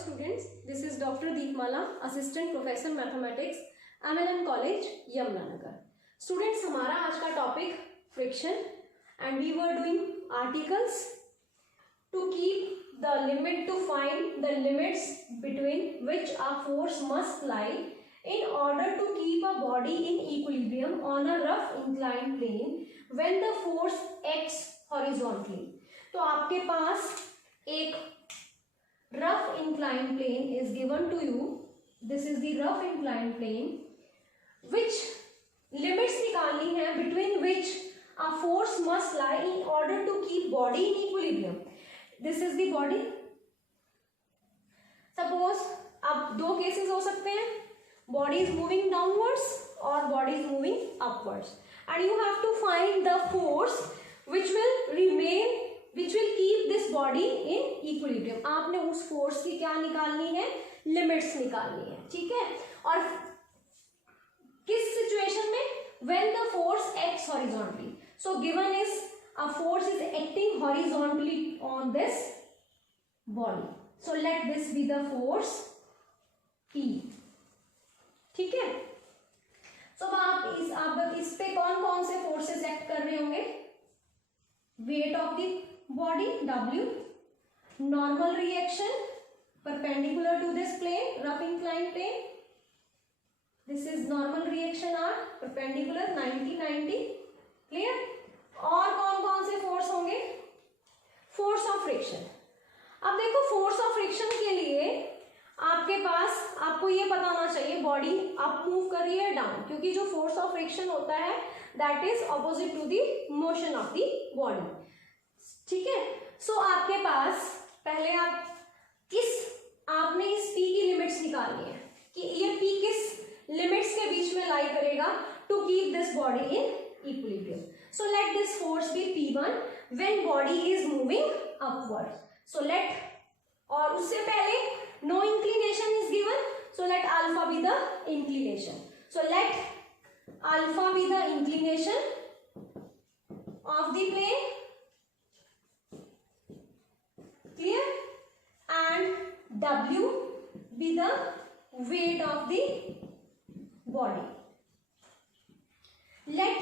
students, this is Dr. Deepmala, Assistant Professor Mathematics, MLN College, Yamunanagar. Students, हमारा आज का topic friction and we were doing articles to keep the limit, to find the limits between which a force must lie in order to keep a body in equilibrium on a rough inclined plane when the force acts horizontally. तो आपके पास एक rough inclined plane is given to you. This is the rough inclined plane. Which limits निकालनी है between which a force must lie in order to keep body in equilibrium. This is the body. Suppose अब दो cases हो सकते हैं. Body is moving downwards or body is moving upwards, and you have to find the force which will remain, which will keep this body in equilibrium. आपने उस force की क्या निकालनी है, limits निकालनी है, ठीक है. और किस situation में, when the force acts horizontally. So given is a force is acting horizontally on this body. So let this be the force E. ठीक है. So आप इस पे कौन कौन से forces act कर रहे होंगे? Weight of the body W, normal reaction perpendicular to this plane, rough inclined plane. This is normal reaction R, perpendicular 90-90, clear? और कौन कौन से force होंगे? Force of friction. अब देखो force of friction के लिए आपके पास, आपको ये पता होना चाहिए बॉडी अप मूव कर रही है डाउन, क्योंकि जो फोर्स ऑफ फ्रिक्शन होता है that is opposite to the motion of the body, ठीक है. सो आपके पास पहले आपने इस पी की लिमिट्स निकालनी है कि ये पी किस लिमिट्स के बीच में लाई करेगा to keep this body in equilibrium. So let this force be P1 when body is moving upward. So let, और उससे पहले no inclination is given, so let alpha be the inclination. So let alpha be the inclination of the plane, clear, and W be the weight of the body. Let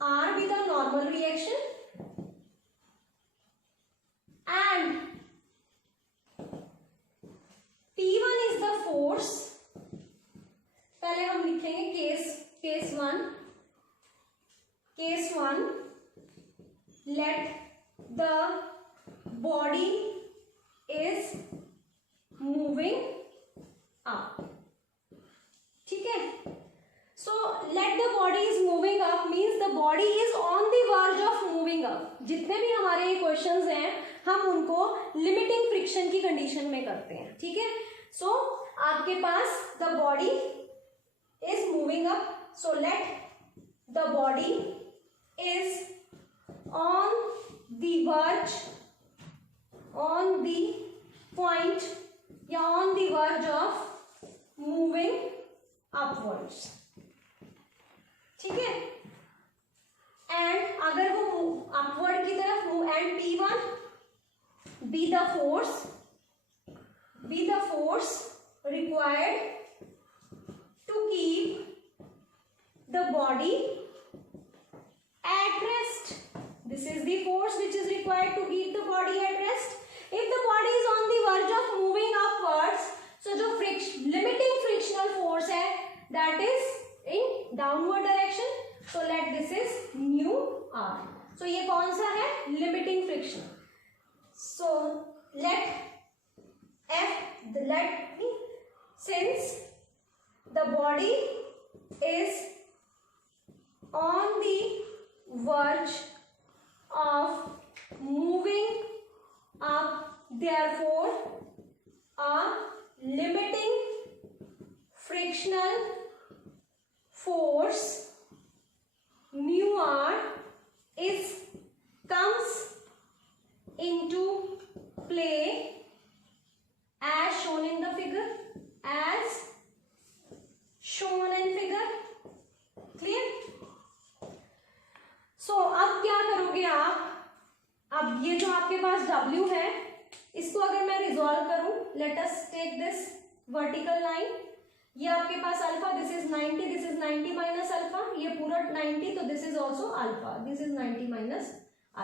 R be the normal reaction and P1 is the force. पहले हम लिखेंगे case one. Let the body is moving up. ठीक है. So let the body is moving up means the body is on the verge of moving up. जितने भी हमारे ये questions हैं हम उनको लिमिटिंग फ्रिक्शन की कंडीशन में करते हैं, ठीक है. सो आपके पास the body is moving up, so let the body is on the verge, on the point या on the verge of moving upwards, ठीक है. एंड अगर वो अपवर्ड की तरफ move, and P1 be the force required to keep the body at rest. This is the force which is required to keep the body at rest. If the body is on the verge of moving upwards, so जो limiting frictional force है that is in downward direction. So let this is mu R. So ये कौन सा है? Limiting friction. So since the body is on the verge of moving up, therefore a limiting frictional force mu R comes into play as shown in the figure, as shown in figure, clear. So अब क्या करोगे आप? अब ये जो आपके पास W है इसको अगर मैं रिजॉल्व करूं, let us take take this vertical line, ये आपके पास alpha, this is 90 minus alpha, ये पूरा 90, तो this is also alpha, this is 90 minus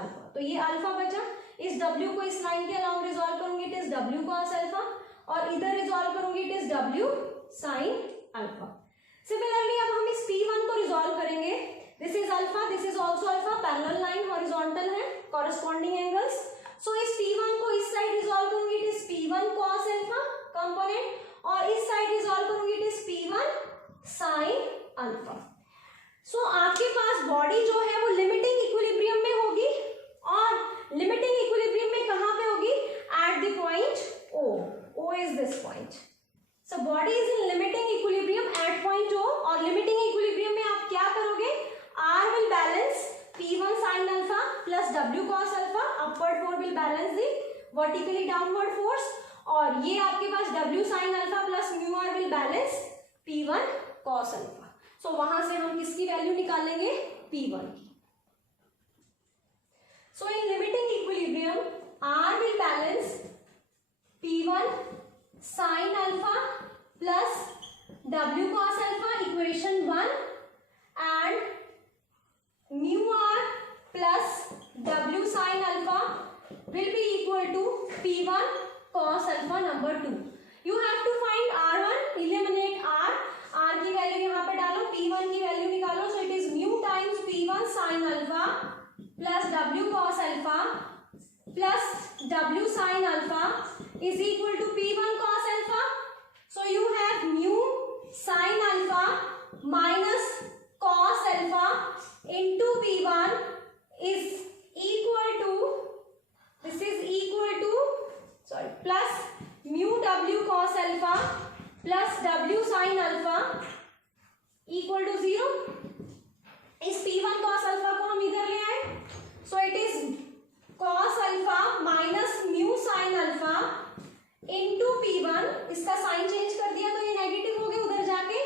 alpha, तो ये अल्फा बचा। इस W को इस लाइन के अलाउंग रिजॉल्व करूंगी, it is W cos alpha, और इधर रिजॉल्व करूंगी, it is W sin alpha. Similarly अब हम इस P1 को रिजॉल्व करेंगे, this is alpha, this is also alpha, parallel line, horizontal है, कॉरेस्पॉन्डिंग एंगल्स। सो इस P1 को इस साइड रिजॉल्व करूंगी, it is P1 cos alpha component, और इस साइड रिजॉल्व करूंगी, it is P1 sin alpha. So आपके पास बॉडी जो है वो लिमिटिंग इक्विलिब्रियम में होगी, और लिमिटिंग इक्विलिब्रियम में कहां पे होगी, at the point O, O is this point. So body is in limiting equilibrium at point O, और limiting equilibrium में आप क्या करोगे, R will balance P1 sin alpha plus W cos alpha, upward force will balance the vertically downward force, और ये आपके पास W sin alpha plus mu R will balance P1 cos alpha. So वहां से हम किसकी वैल्यू निकालेंगे, P1 की। So in limiting equilibrium, R will balance P1 sin alpha plus W cos alpha, equation 1, and mu R plus W sin alpha will be equal to P1 cos alpha number 2. You have to find R1, eliminate R, R की value यहाँ पे डालो, P1 की value निकालो, so it is mu times P1 sin alpha plus W cos alpha plus W sin alpha is equal to P1 cos alpha. So you have mu sin alpha minus cos alpha into P1 is equal to, this is equal to, sorry, plus mu W cos alpha plus W sin alpha equal to 0. इस P1 cos alpha को हम इधर ले आए, so it is cos alpha minus mu sin alpha into P1, इसका sign change कर दिया तो ये नेगेटिव हो गए उधर जाके,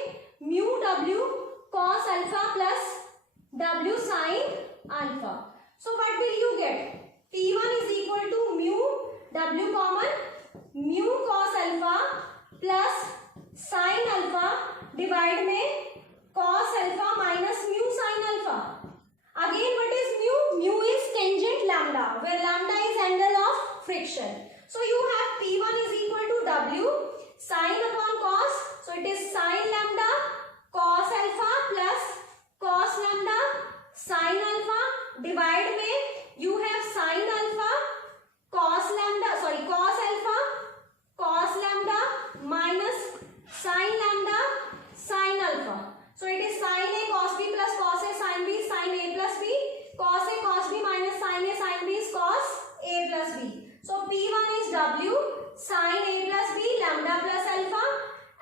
mu W cos alpha plus W sin alpha. So what will you get, P1 is equal to mu W common, mu cos alpha plus sin alpha divide में cos alpha minus mu sin alpha. Again what is mu? Mu is tangent lambda, where lambda is angle of friction. So you have P1 is equal to W sin upon cos, so it is sin lambda cos alpha plus cos lambda sin alpha, divide में you have sin alpha cos lambda, sorry, cos alpha cos lambda minus sin lambda sin alpha. So it is sin A cos B plus cos A sin B, sin A plus B, cos A cos B minus sin A sin B is cos A plus B. So P1 is W sin A plus B lambda plus alpha,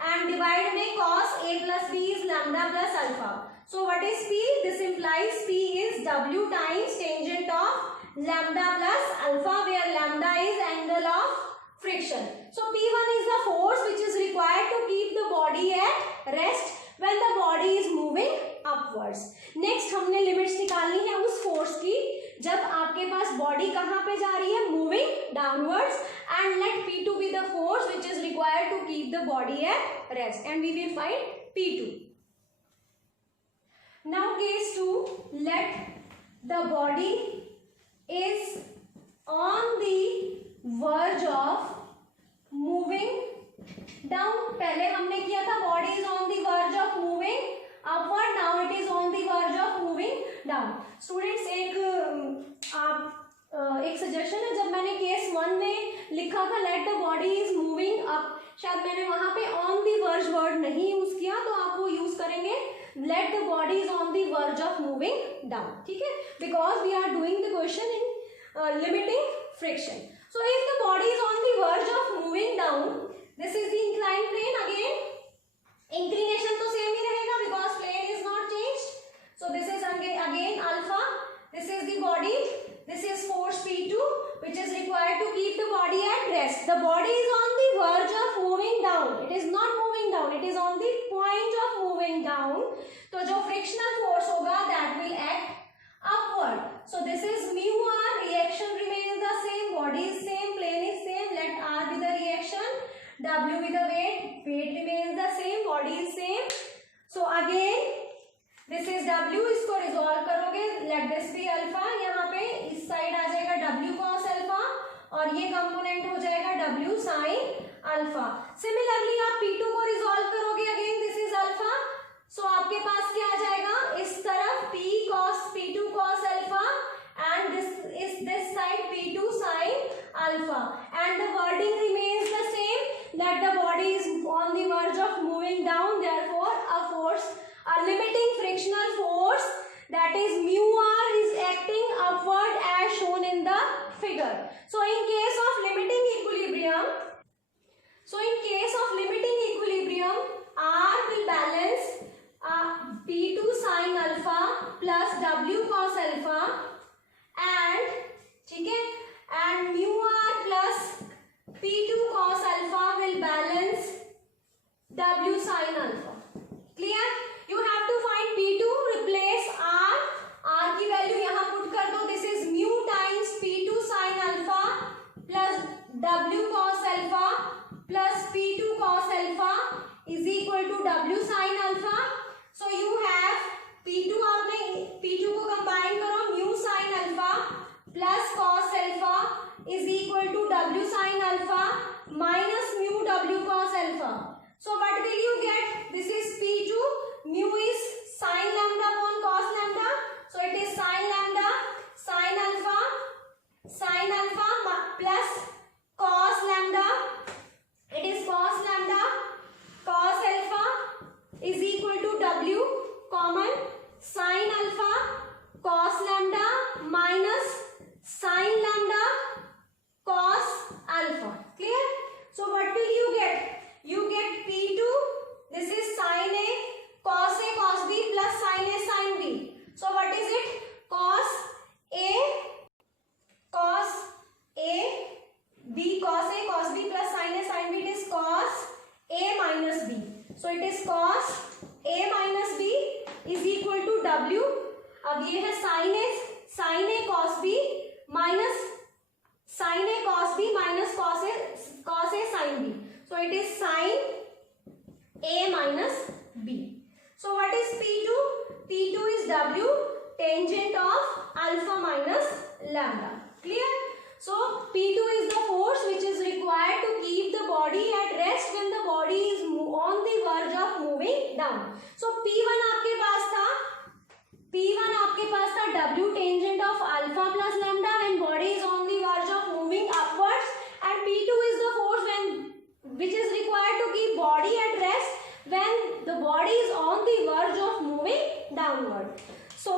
and divide में cos A plus B is lambda plus alpha. So what is P? This implies P is W times tangent of lambda plus alpha, where lambda is angle of friction. So P1 is the force which is required to keep the body at rest when the body is moving upwards. Next हमने limits निकालनी है उस force की जब आपके पास body कहाँ पे जा रही है, moving downwards, and let P2 be the force which is required to keep the body at rest, and we will find P2. Now case 2, let the body is on the verge of moving down. पहले हमने किया था body is on the verge of moving upward, now it is on the verge of moving down. Students एक suggestion है, जब मैंने case 1 में लिखा था let the body is moving up, शायद मैंने वहां पे on the verge वर्ड नहीं यूज किया, तो आप वो यूज करेंगे let the body is on the verge of moving down. ठीक है, because we are doing the question in limiting friction. So if the body is on the verge of moving down, this is the inclined plane. Again inclination तो same ही रहेगा because plane is not changed. So this is again alpha, this is the body, this is force P2 which is required to keep the body at rest. The body is on the verge of moving down, it is not moving down, it is on the point of moving down. तो जो frictional force होगा that will act upward. So this is mu R, reaction remains the same, body is same, plane is same, let R be the reaction, W with the weight remains the same, body is same. So again this is W, इसको resolve करोगे, let this be alpha, यहाँ पे इस side आ जाएगा W cos alpha और ये component हो जाएगा W sin alpha. सिमिलरली आप P2 को रिजॉल्व करोगे, again this is alpha, so आपके पास क्या आ जाएगा, इस तरफ P2 cos alpha and this side P2 sin alpha, and the wording remains the same, that the body is on the verge of moving down, therefore a limiting frictional force, that is mu r, is acting upward as shown in the figure. So in case of limiting equilibrium, R will balance P2 sin alpha plus W cos alpha and ठीक है, and mu r plus P2 cos alpha will balance W sin alpha. Clear? You have to find P2, replace R की value यहाँ put कर दो, this is mu times P2 sin alpha plus W cos alpha plus P2 cos alpha is equal to W sin alpha. So you have P2, आपने P2 को combine करो, mu sin alpha plus cos alpha is equal to W sin alpha minus mu W cos alpha. So what will you get? This is P2, mu is sin lambda upon cos lambda, so it is sin lambda sin alpha plus cos lambda, it is cos lambda cos alpha is equal to W common sin alpha cos lambda minus sin lambda cos alpha. Clear? So what will you get? You get P2, this is sin A cos B plus sin A sin B. So what is it? Cos A B cos B plus sin A sin B, it is cos A minus B. So it is cos A minus B is equal to W. अब ये है sin A cos B minus sin A cos B minus cos A sin B. So it is sin A minus B. So what is P2? P2 is W tangent of alpha minus lambda. Clear? So P2 is the force which is required to keep the body at rest when the body is on the verge of moving down. So P1 आपके पास था W tangent of alpha plus lambda when body is on the verge of moving upwards, and P2 is the force which is required to keep body at rest when the body is on the verge of moving downward. So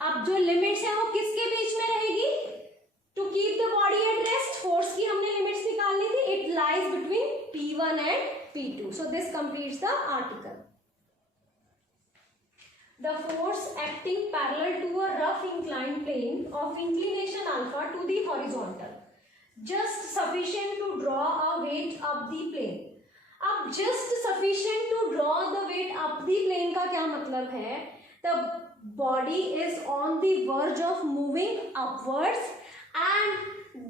अब जो limits है वो किसके बीच में रहेगी? To keep the body at rest, force की हमने limits निकालनी थी, it lies between P1 and P2. So this completes the article. The force acting parallel to a rough inclined plane of inclination alpha to the horizontal, just sufficient to draw a weight up the plane. अब just sufficient to draw the weight up the plane का क्या मतलब है? The body is on the verge of moving upwards and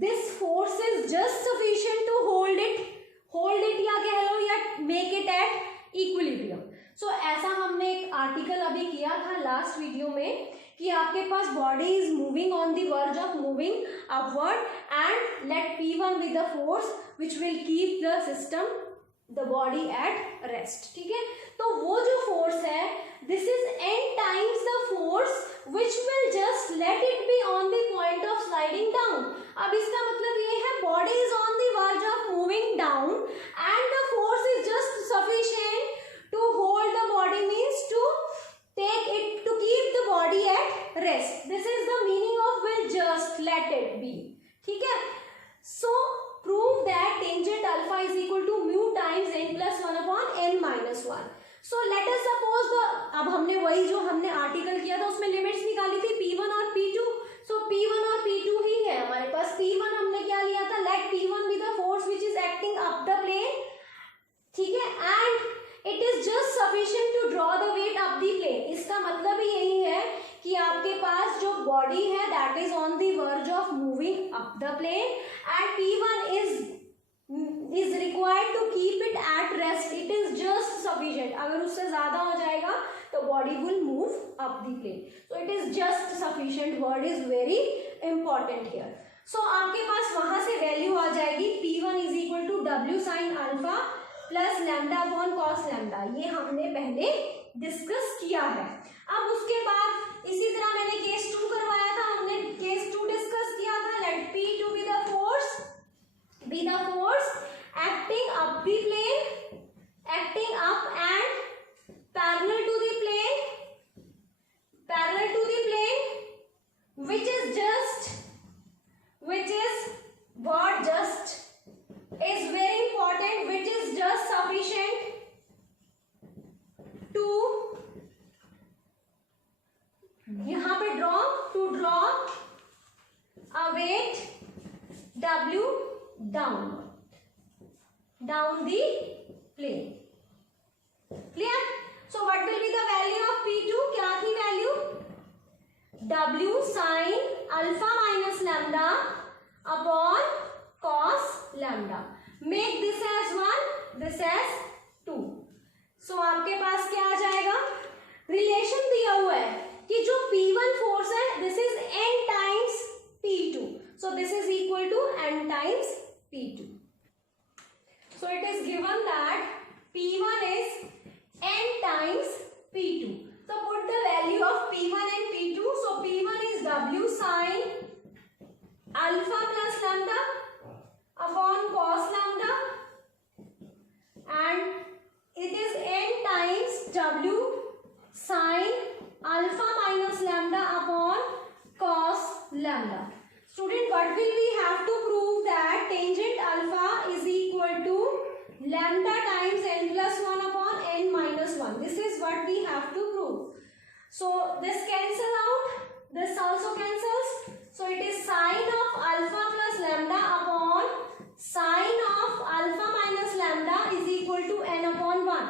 this force is just sufficient to hold it या कह लो या make it at equilibrium. So ऐसा हमने एक आर्टिकल अभी किया था लास्ट वीडियो में कि आपके पास body is moving on the verge of moving upward and let P1 with the force which will keep the system the body at rest. ठीक है, तो वो जो फोर्स है this is n times the force which will just let it be on the point of sliding down. अब इसका मतलब ये है body is on the verge of moving down and the force is just sufficient to hold the body, means to take it, to keep the body at rest. This is the meaning of will just let it be. ठीक है, so prove that tangent alpha is equal to mu times n plus 1 upon n minus 1. So let us suppose the, अब हमने वही जो हमने article किया था उसमें लिमिट्स निकाली थी P1 और P2. So P1 और P2 ही है हमारे पास. P1 हमने क्या लिया था, let P1 be the force which is acting up the plane. ठीक है, and it is just sufficient to draw the weight up the plane. इसका मतलब ही यही है कि आपके पास जो बॉडी है that is on the verge of moving up the plane and P1 is is required to keep it at rest. It is just sufficient. अगर उससे ज़्यादा हो जाएगा तो body will move up the plane. So it is just sufficient. Word is very important here. So आपके पास वहाँ से value आ जाएगी P1 is equal to W sin alpha plus lambda upon cos lambda. ये हमने पहले डिस्कस किया है. अब उसके बाद इसी तरह मैंने केस 2 करवाया था. हमने केस 2 डिस्कस किया था. Let P2 be the force acting up the plane, acting up and parallel to the plane, which is what just is very important, which is just sufficient to यहाँ पे draw a weight W down the plane. Clear? So what will be the value of P2? क्या थी value? W sin alpha minus lambda upon cos lambda. Make this as 1, this as 2. So आपके पास क्या आ जाएगा? Relation दिया हुआ है कि जो P1 फोर्स है this is n times P2. So this is equal to n times P2. So it is given that P1 is n times P2. So put the value of P1 and P2. So P1 is W sin alpha plus lambda upon cos lambda, and it is n times W sin alpha minus lambda upon cos lambda. Student, what will we have to prove? That tangent alpha is equal to lambda times n plus 1 upon n minus 1. This is what we have to prove. So this cancel out, this also cancels. So it is sine of alpha plus lambda upon sine of alpha minus lambda is equal to n upon 1.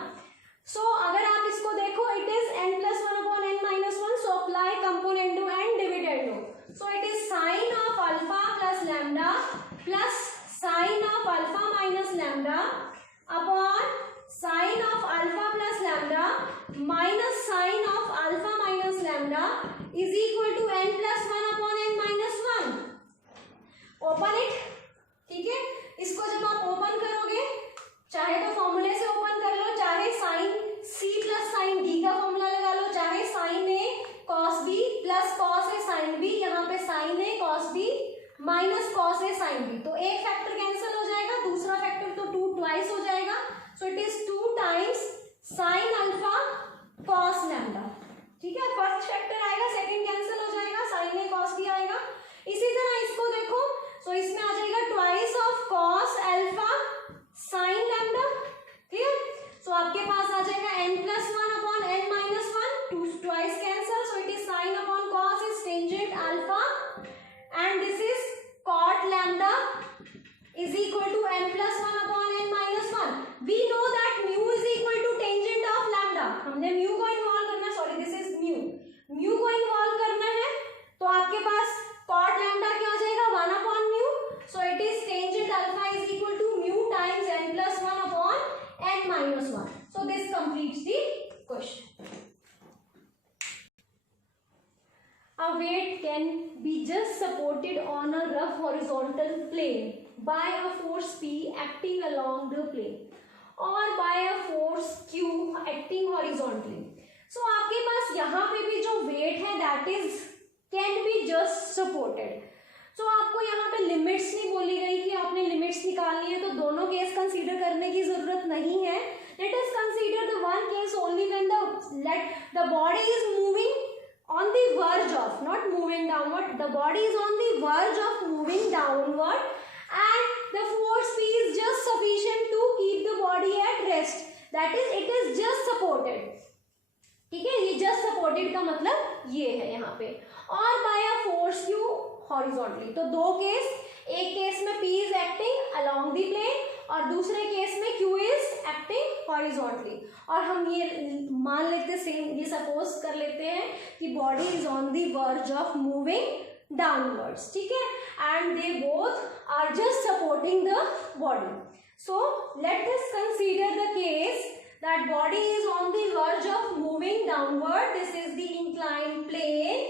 So अगर आप इसको देखो, it is n plus 1 upon n minus 1. So apply componendo and dividendo. So it is sine of alpha plus lambda plus sine of alpha minus lambda upon sine of alpha plus lambda minus sine of alpha minus lambda is equal to n plus 1 upon n minus 1. Open it. ठीक है, इसको जब आप open करोगे, चाहे तो फॉर्मूले से ओपन कर लो, चाहे sine C plus sine D का फॉर्मूला लगा लो, चाहे sine A cos B plus cos A sin B, यहाँ पे sine A cos B minus cos A sin B. तो एक फैक्टर कैंसिल हो जाएगा, दूसरा फैक्टर तो 2 ट्वाइस हो जाएगा. So it is 2 times sine alpha cos lambda. ठीक है, फर्स्ट फैक्टर आएगा, सेकंड कैंसिल हो जाएगा, साइन A cos B आएगा. इसी तरह इसको देखो, सो इसमें आ जाएगा twice of cos alpha sine lambda. Clear? So आपके पास आ जाएगा n plus 1 upon n minus 1, 2 twice cancel. So it is sin upon cos is tangent alpha, and this is cot lambda is equal to n plus 1 upon n minus 1. We know that mu is equal to tangent of lambda. हमने mu को involve करना है, sorry this is mu को involve करना है, तो आपके पास cot lambda क्या हो जाएगा 1 upon mu. So it is tangent alpha is equal to mu times n plus 1 upon n minus 1. So this completes the question. A weight can be just supported on a rough horizontal plane by a force P acting along the plane or by a force Q acting horizontally. So आपके पास यहाँ पे भी जो weight है that is can be just supported. So आपको यहाँ पे limits नहीं बोली गई कि आपने लिमिट्स निकालनी है, तो दोनों केस कंसीडर करने की जरूरत नहीं है. Let us consider the one case only when the body is moving on the verge of, not moving downward, the body is on the verge of moving downward and the force P is just sufficient to keep the body at rest. That is, it is just supported. ठीक है, ये just supported का मतलब ये है यहाँ पे. और by a force Q horizontally. तो दो केस, एक केस में P is acting along the plane और दूसरे केस में Q is acting horizontally. और हम ये मान लेते सेम, ये सपोज कर लेते हैं कि body is on the verge of moving downwards. ठीक है, and they both are just supporting the body. So let us consider the case that body is on the verge of moving downward. This is the inclined plane.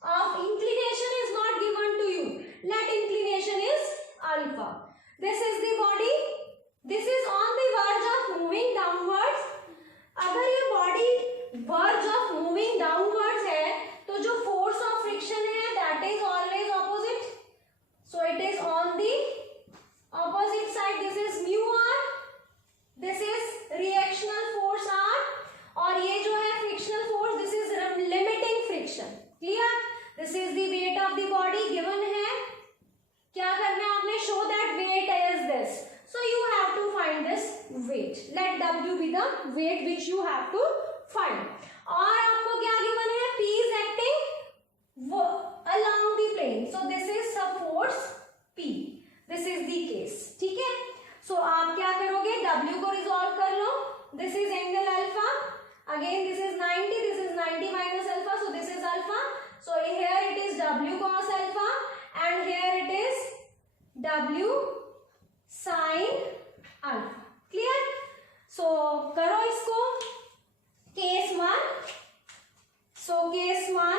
Of inclination is not given to you. Let inclination is alpha. This is the body. This is on the verge of moving downwards. अगर ये body verge of moving downwards है, तो जो force of friction है, that is always opposite. So it is on the opposite side. This is mu r. This is reactional force r. और ये जो है frictional force, this is limiting friction. Clear? This is the weight of the body given है. क्या करना है आपने? Show that weight is this. So you have to find this weight. Let W be the weight which you have to find. और आपको क्या given है? P is acting along the plane. So this is a force P. This is the case. ठीक है? So आप क्या करोगे? W को resolve कर लो. This is angle alpha. Again this is 90. This is 90 minus alpha. So this is alpha. So here it is W cos alpha and here it is W sin alpha. Clear? So करो इसको. Case 1. So case 1.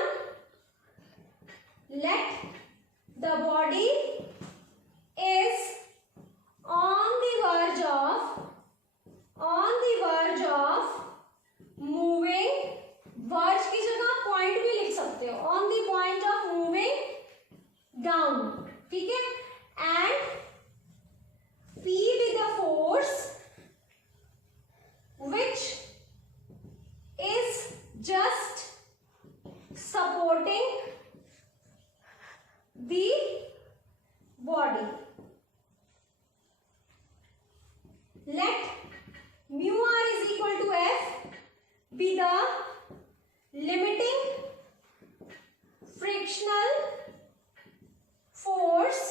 Let the body is on the verge of moving. Verge की जगह point भी लिख सकते हो. On the point of moving down. ठीक है? And P with the force which is just supporting the body. Let mu r is equal to F be the limiting frictional force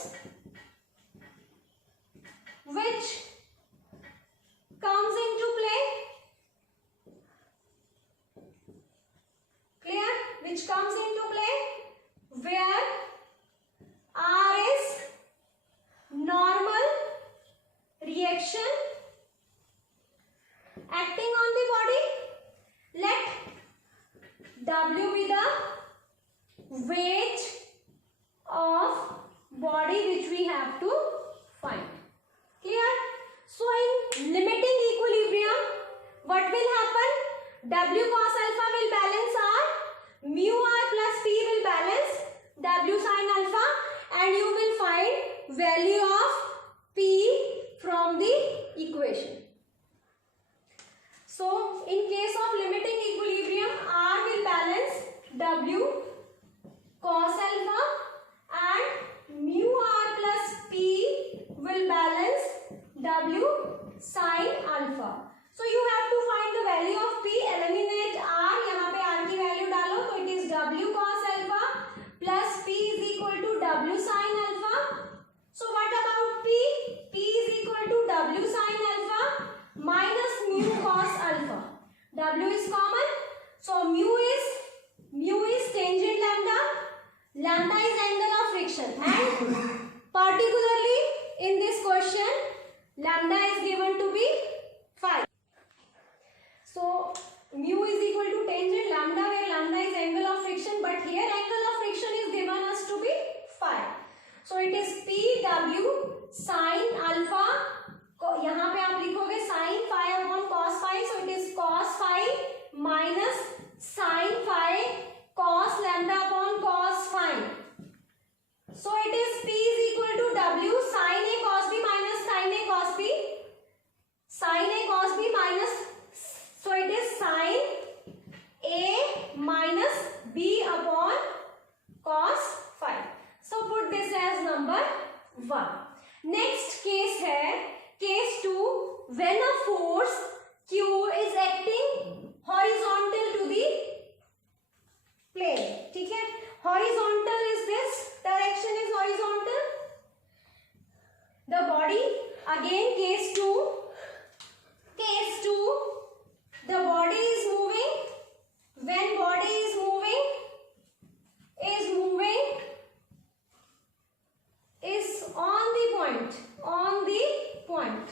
which comes into play. Clear? Which comes into play where R is normal reaction acting on the body. Let W be the weight of body which we have to find. Clear? So in limiting equilibrium, what will happen? W cos alpha will balance R, mu r plus P will balance W sin alpha, and you will find value of P from the equation. So in case of limiting equilibrium, R will balance W cos alpha and mu r plus P will balance W sin alpha. So you have to find the value of P. Eliminate R. यहाँ पे R की value डालो, तो it is W cos alpha plus P is equal to W sin alpha. So what about P? P is equal to W sin alpha minus mu cos alpha. W is common. So mu is tangent lambda. Lambda is angle of friction, and particularly in this question, lambda is given to be 5. So mu is equal to tangent lambda, where lambda is angle of friction, but here angle of friction is given us to be 5. So it is PW sin alpha. यहाँ पे आप लिखोगे sin phi upon cos phi. So it is cos phi minus sin phi cos lambda upon cos phi. So it is P is equal to W sin A cos B minus sin A cos B. Sin A cos B minus, so it is sin A minus B upon cos phi. So put this as number 1. Next case है case 2, when a force Q is acting horizontal to the plane. ठीक है? Horizontal is this, direction is horizontal. The body, again case 2, the body is moving. When body is moving, is on the point.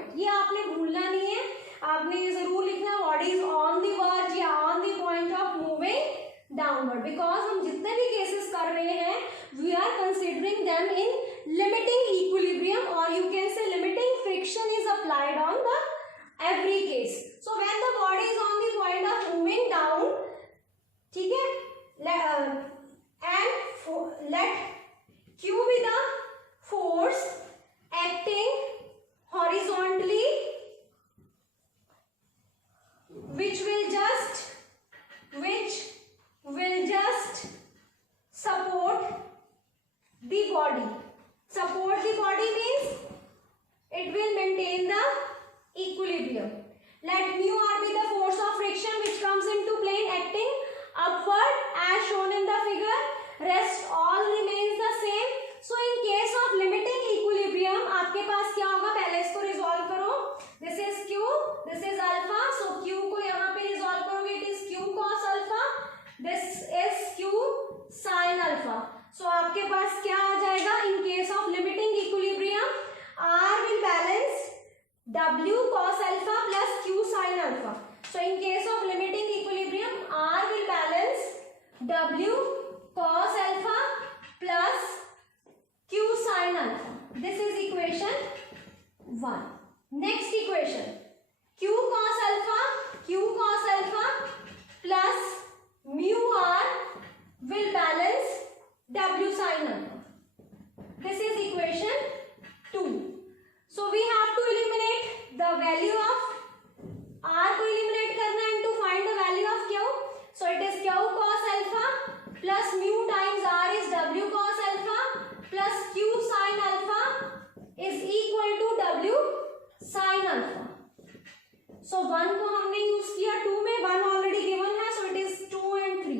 Point, ये आपने भूलना नहीं है, आपने ये जरूर लिखना body is on the verge या on the point of moving downward, because हम जितने भी केसेस कर रहे हैं we are considering them in limiting equilibrium और you can say limiting friction is applied on the every case. So when the body is on the point of moving down, ठीक है, and let Q be the force acting horizontally which will just support the body. Support the body means it will maintain the equilibrium. Let mu r be the force of friction which comes into plane acting upward as shown in the figure. Rest all remains the same. So in case of limiting equilibrium आपके पास क्या होगा, पहले इसको resolve करो. This is Q, this is alpha. So Q को यहाँ पे रिजॉल्व करोगे, it is Q cos alpha. This is Q sin alpha. So आपके पास क्या आ जाएगा, in case of limiting equilibrium R will balance W cos alpha plus Q sin alpha. So in case of limiting equilibrium R will balance W cos alpha plus Q sin alpha. This is equation 1. Next equation, Q cos alpha plus mu r will balance W sin alpha. This is equation 2. So we have to eliminate the value of r को eliminate करना and to find the value of Q. So it is Q cos alpha plus mu times r is W cos alpha plus Q sin alpha is equal to W sin alpha. So 1 को हमने use किया, 2 में 1 already given है, so it is 2 and 3.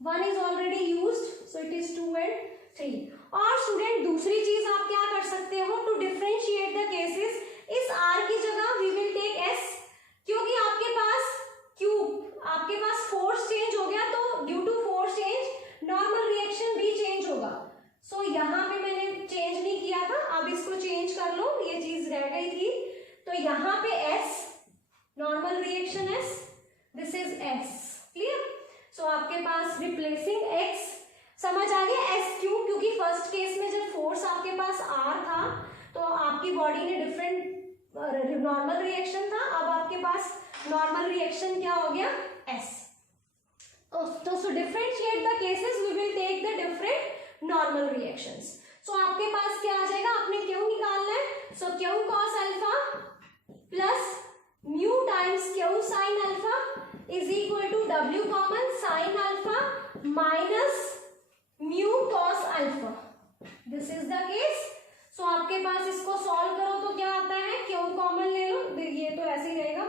1 is already used, so it is 2 and 3. और student दूसरी चीज आप क्या कर सकते हो, टू डिफरेंशिएट द केसेस, इस r की जगह we will take s, क्योंकि आपके पास Q, आपके पास फोर्स चेंज हो गया तो due to force change normal reaction भी चेंज होगा. सो यहाँ पे मैंने चेंज नहीं किया था, अब इसको चेंज कर लो, ये चीज रह गई थी. तो यहाँ पे S normal reaction S, this is S, clear. So आपके पास रिप्लेसिंग X, समझ आ गया, S क्यों, क्योंकि फर्स्ट केस में जब फोर्स आपके पास R था तो आपकी बॉडी ने डिफरेंट नॉर्मल रिएक्शन था, अब आपके पास नॉर्मल रिएक्शन क्या हो गया, S. तो differentiate the cases we will take the different normal reactions. So आपके पास क्या आ जाएगा, आपने क्यों निकालना है, so Q cos alpha plus mu times Q sin alpha is equal to W common sin alpha minus mu cos alpha. This is the case. सो आपके पास इसको सॉल्व करो तो क्या आता है, Q कॉमन ले लो, ये तो ऐसे ही रहेगा,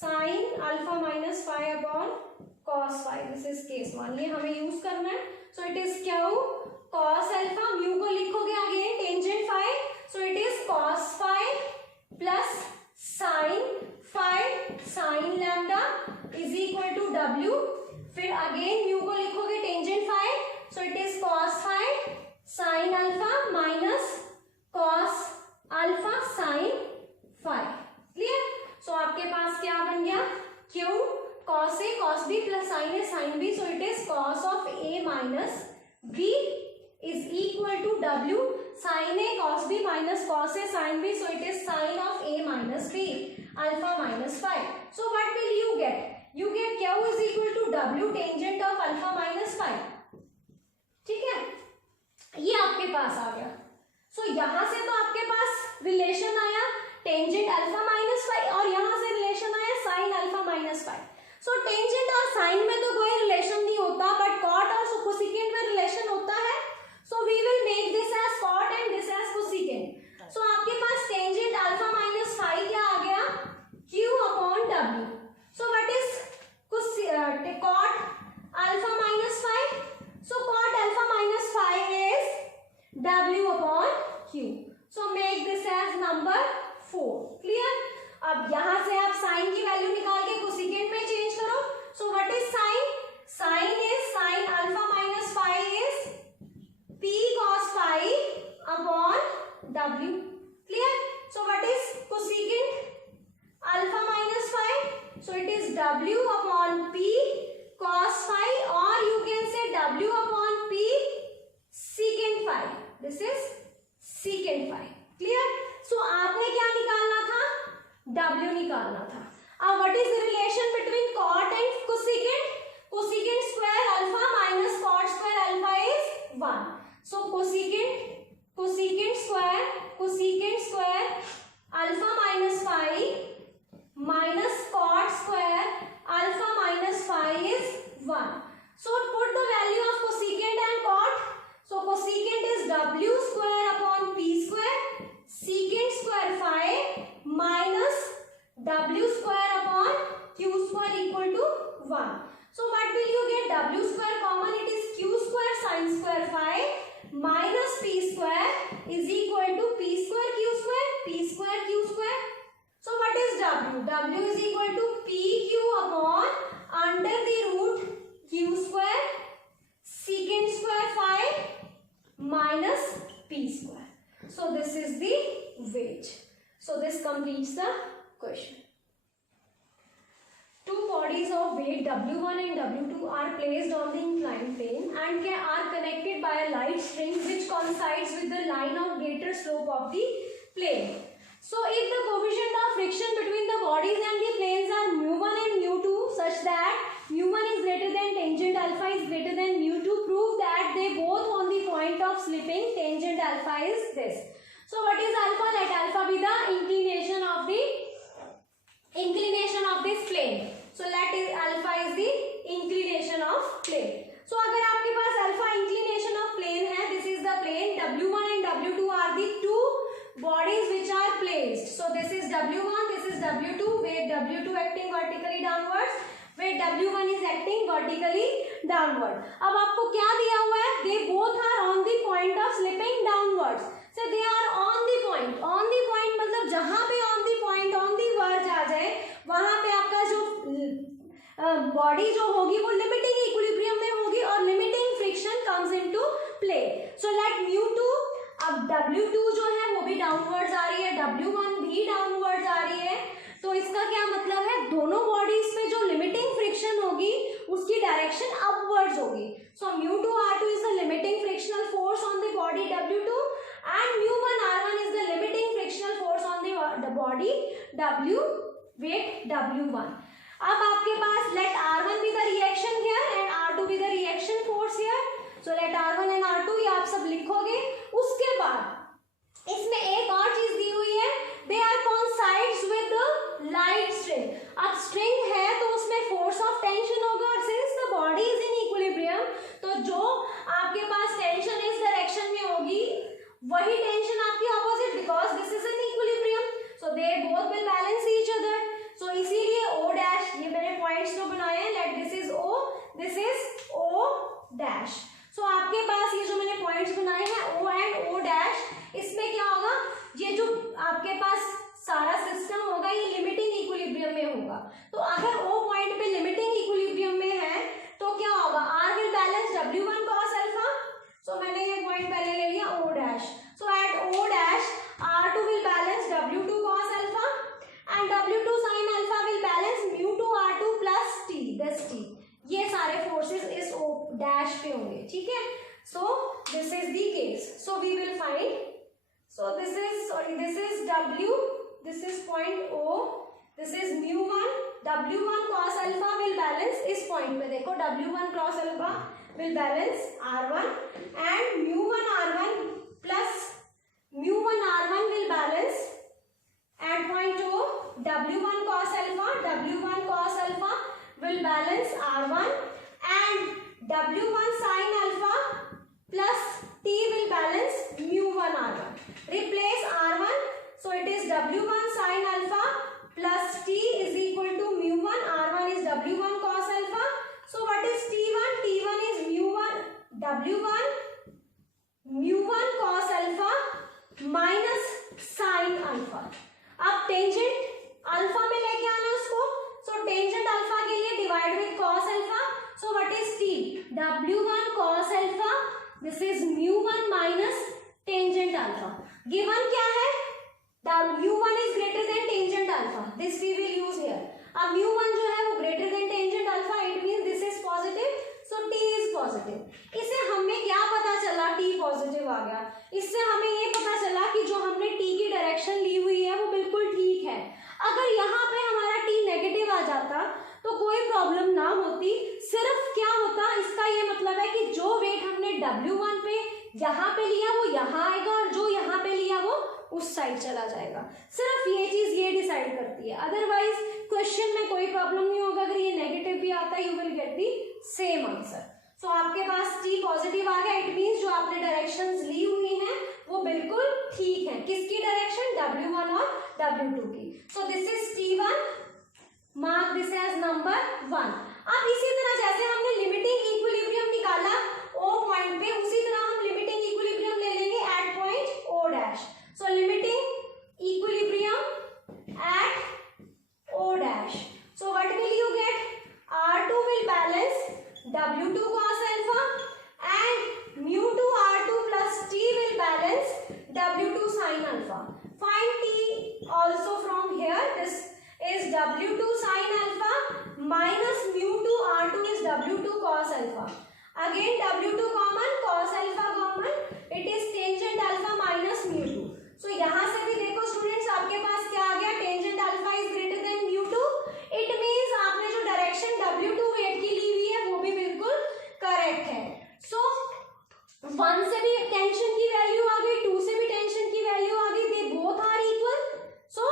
sin alpha minus phi upon cos phi. This is case 1, ये हमें यूज करना है. So it is Q cos alpha, mu को लिखोगे again tangent phi, so it is cos phi plus sin phi sin lambda is equal to W. फिर again mu को लिखोगे tangent phi, so it is cos phi sin alpha minus cos alpha sin phi. Clear. So आपके पास क्या बन गया, Q cos A cos B plus sin A sin B, so it is cos of A minus B is equal to W sin A cos B minus cos A sin B, so it is sin of A minus B alpha minus phi. So what will you get? You get Q is equal to W tangent of alpha minus phi. ठीक है, ये आपके पास आ गया. सो यहाँ से तो आपके पास रिलेशन आया टेंजेंट अल्फा माइनस फाई और यहाँ से रिलेशन आया sine alpha minus phi. So tangent और साइन में तो कोई रिलेशन नहीं होता, बट कॉट और कोसिकेंट में रिलेशन होता है. So we will make this as cot and this as cosecant. So आपके पास टेंजेंट अल्फा माइनस फाई क्या आ गया, Q upon W. So what is cot alpha minus phi? So cot alpha minus phi is W upon Q. So make this as number 4. Clear. अब यहां से आप sign की वैल्यू निकाल के कोसिकेंट में चेंज करो. So what is sine? Sine is sine alpha minus phi is P cos phi upon W. Clear. So what is cosecant? Clear? So आपने क्या निकालना था? W निकालना था. अब what is the relation between cot and cosecant? Cosecant square alpha minus cot square alpha is 1. So cosecant square alpha minus 5 minus cot square alpha minus 5 is 1. So put the value of cosecant and cot. So cosecant is W square upon P square. Secant square 5 minus W square upon Q square equal to 1. So what will you get? W square common, it is Q square sin square 5 minus P square is equal to P square Q square, P square Q square. So what is W? W is equal to PQ upon under the root Q square secant square 5 minus P square. So this is the weight. So this completes the question. Two bodies of weight W1 and W2 are placed on the inclined plane and are connected by a light string which coincides with the line of greater slope of the plane. So if the coefficient of friction between the bodies and the planes are mu1 and mu2 such that mu1 is greater than tangent alpha is greater than mu2, prove that they both on the point of slipping tangent alpha is this. So what is alpha? Let alpha be the inclination of this plane. So let alpha is the inclination of plane. So अगर आपके पास alpha inclination of plane है, this is the plane. W1 and W2 are the two bodies which are placed. So this is W1, this is W2. Weight W2 acting vertically downwards. Weight W1 is acting vertically downward. अब आपको क्या दिया हुआ है? They both are on the point of slipping downwards. So they are on the point. On the point मतलब जहाँ पे on the point, on the verge आ जाए, वहाँ पे आपका जो बॉडी जो होगी वो लिमिटिंग इक्विलिब्रियम में होगी और limiting friction comes into play. So let mu2, अब W2 जो है वो भी डाउनवर्ड्स आ रही है, W1 भी डाउनवर्ड्स आ रही है. तो इसका क्या मतलब है? दोनों बॉडीज पे जो लिमिटिंग फ्रिक्शन होगी उसकी डायरेक्शन अपवर्ड्स होगी. सो mu2r2 is the limiting frictional force on the body W2 and mu1r1 is the limiting frictional force on the body weight W1. अब आपके पास let R1 be the reaction here and R2 be the reaction force here. So let R1 and R2 ये आप सब लिखोगे. उसके बाद इसमें एक और चीज दी हुई है, they are coincides with the light string. अब string है तो उसमें force of tension होगा और since the body is in equilibrium तो जो आपके पास tension इस direction में होगी वही tension आपकी opposite because this is in equilibrium. So they both will balance each other. So इसीलिए O dash, ये मैंने points जो बनाए हैं, let this is O, this is O dash. So आपके पास ये जो मैंने points बनाए हैं O and O dash, इसमें क्या होगा? ये जो आपके पास सारा सिस्टम होगा ये लिमिटिंग इक्विलिब्रियम में होगा. तो अगर O पॉइंट पे लिमिटिंग इक्विलिब्रियम में है तो क्या होगा? R will balance W1 cos alpha. So मैंने ये पॉइंट पहले ले लिया O dash. So at O dash R2 will balance W2 cos alpha and W2 sin alpha will balance mu2 R2 plus T. This T. ये सारे forces इस O dash पे होंगे. ठीक है? So this is the case. So we will find. So this is W. This is point O. This is mu1. W1 cos alpha will balance इस point पे देखो W1 cos alpha will balance R1 and mu1 R1 plus mu1 R1 will balance at point O. W1 cos alpha will balance R1 and W1 sin alpha plus T will balance mu1 R1. Replace R1, so it is W1 sin alpha plus T is equal to mu1. R1 is W1 cos alpha. So what is T1? T1 is mu1 W1 mu1 cos alpha minus sin alpha. अब tangent alpha में लेके आना उसको. So tangent alpha के लिए divide with cos alpha. So what is T? W1 cos alpha. This is mu1 minus tangent alpha. Given क्या है? mu1 is greater than tangent alpha. This we will use here. अब mu1 जो है वो greater than tangent alpha. It means this is positive. So t is positive. इससे हमें क्या पता चला, t पॉजिटिव आ गया, इससे हमें ये पता चला कि जो हमने t की डायरेक्शन ली हुई है वो बिल्कुल ठीक है। अगर यहाँ पे हमारा t नेगेटिव आ जाता तो कोई प्रॉब्लम ना होती, सिर्फ क्या होता, इसका ये मतलब है कि जो वेट हमने W1 पे यहाँ पे लिया वो यहाँ आएगा और जो यहाँ पे लिया वो उस साइड चला जाएगा। सिर्फ ये चीज ये डिसाइड करती है, अदरवाइज क्वेश्चन में कोई प्रॉब्लम नहीं होगा। अगर ये नेगेटिव भी आता है you will get the same answer. So आपके पास t पॉजिटिव आ गया, इट मीन्स जो आपने डायरेक्शंस ली हुई हैं वो बिल्कुल ठीक है। किसकी डायरेक्शन, W1 और W2 की। So this is T1, mark this as number 1। अब इसी तरह जैसे हमने लिमिटिंग इक्विलिब्रियम निकाला O पॉइंट पे, उसी तरह हम लिमिटिंग इक्विलिब्रियम ले लेंगे at point O dash. So limiting equilibrium at O dash, so what will you get, R2 will balance W2 cos alpha and mu2 R2 plus T will balance W2 sin alpha. Find T also from here. This is W2 sin alpha minus mu2 R2 is W2 cos alpha. Again W2 common, cos alpha common, it is tangent alpha minus mu2. So यहाँ से भी देखो students आपके पास क्या आ गया, tangent alpha is greater than mu2. It means आपने जो डायरेक्शन W2 वेट की ली हुई है वो भी बिल्कुल करेक्ट है। सो 1 से भी टेंशन की वैल्यू आ गई, 2 से भी टेंशन की वैल्यू आ गई, they both are equal. So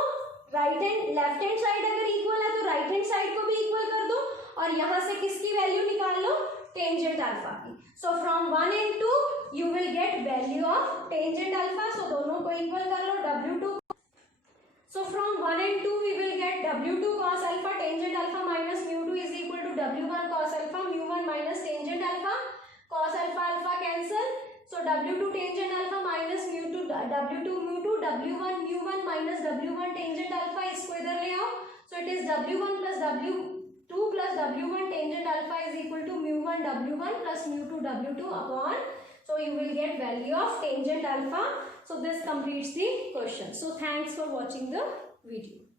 right hand left hand side अगर इक्वल है तो राइट हैंड साइड को भी इक्वल कर दो और यहाँ से किसकी वैल्यू निकाल लो, टेंजेंट अल्फा की। So from 1 and 2 you will get value of tangent alpha. So दोनों को इक्वल कर लो, W2। So from 1 and 2 we will get W2 cos alpha tangent alpha minus mu2 is equal to W1 cos alpha mu1 minus tangent alpha, cos alpha alpha cancel, so W2 tangent alpha minus mu2 W2 mu2 W1 mu1 minus W1 tangent alpha, इसको इधर ले आओ। so it is W1 plus W2 plus W1 tangent alpha is equal to mu1 W1 plus mu2 W2 upon, so you will get value of tangent alpha. So this completes the question. So thanks for watching the video.